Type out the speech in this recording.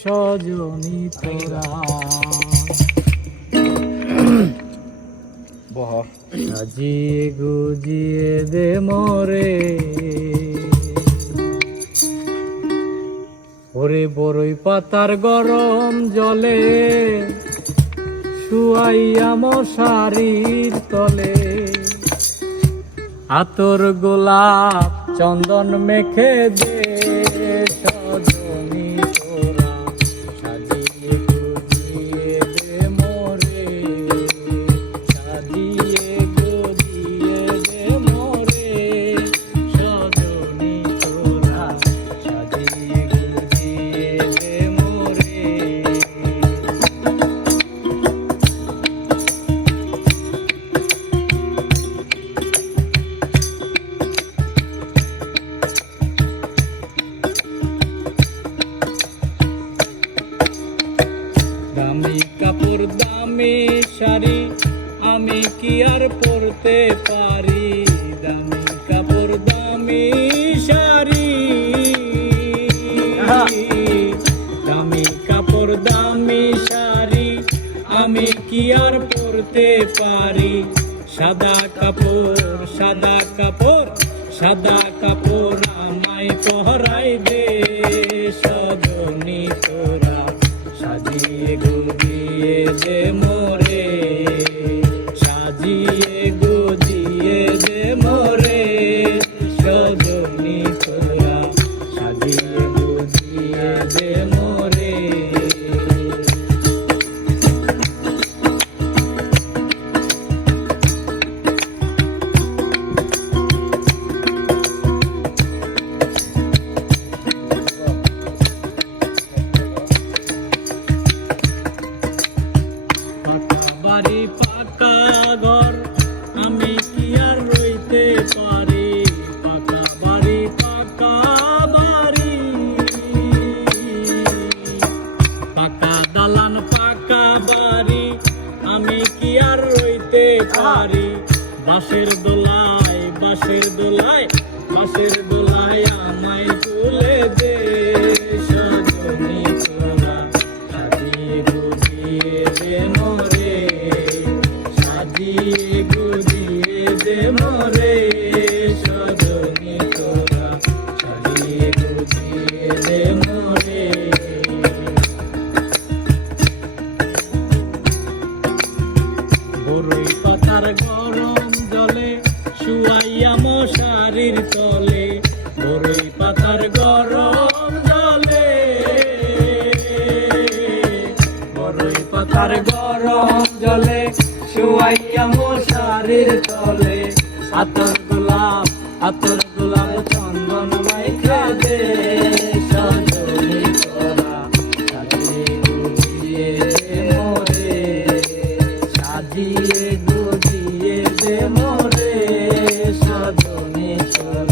সজনী তোরা। সাজিয়ে গুজিয়ে দে মোরে, ওরে বড়ই পাতার গরম জলে শুয়াইয়া মশারির তলে, আতর গোলাপ চন্দন মেখে দে সজনী তোরা। সাজিয়ে গুজিয়ে দে মোরে, সাজিয়ে গুজিয়ে দে মোরে সজনী তোরা। সাজিয়ে গুজিয়ে দে মোরে। দামি কাপড় দামি শাড়ি আমি কি আর পরতে পারি, দামি কাপড় দামি শাড়ি, দামি কাপড় দামি শাড়ি আমি কি আর পরতে পারি। সাদা কাপড় সাদা কাপড় সাদা কাপড় আমায় পহরাই দে সজনী তোরা। সাজিয়ে গুজিয়ে দে মোরে, সাজিয়ে গুজিয়ে দে মোরে সজনী তোরা। সাজিয়ে গুজিয়ে দে মোরে। বাড়ি পাকা ঘর আমি কি আর রইতে পারি, পাকা বাড়ি পাকা বাড়ি, পাকা দালান পাকা বাড়ি আমি কি আর রইতে পারি। বাঁশের দোলায় বাঁশের দোলায় বাঁশের দোলায় আমায় তুলে দে সজনী তোরা। সাজিয়ে গুজিয়ে দে মোরে, সাজিয়ে গুজিয়ে দে মোরে সজনী তোরা। সাজিয়ে গুজিয়ে দে মোরে। বড়ই পাতার গরম জলে শুয়াইয়া মশারির তলে, বড়ই পাতার গরম জলে, বড়ই পাতার গরম জলে শুয়াইয়া মশারির তলে, আতর গোলাপ চন্দন মাইখা দে সজনী তোরা। সাজিয়ে গুজিয়ে দে মোরে, সাজিয়ে গুজিয়ে দে মোরে সজনী তোরা।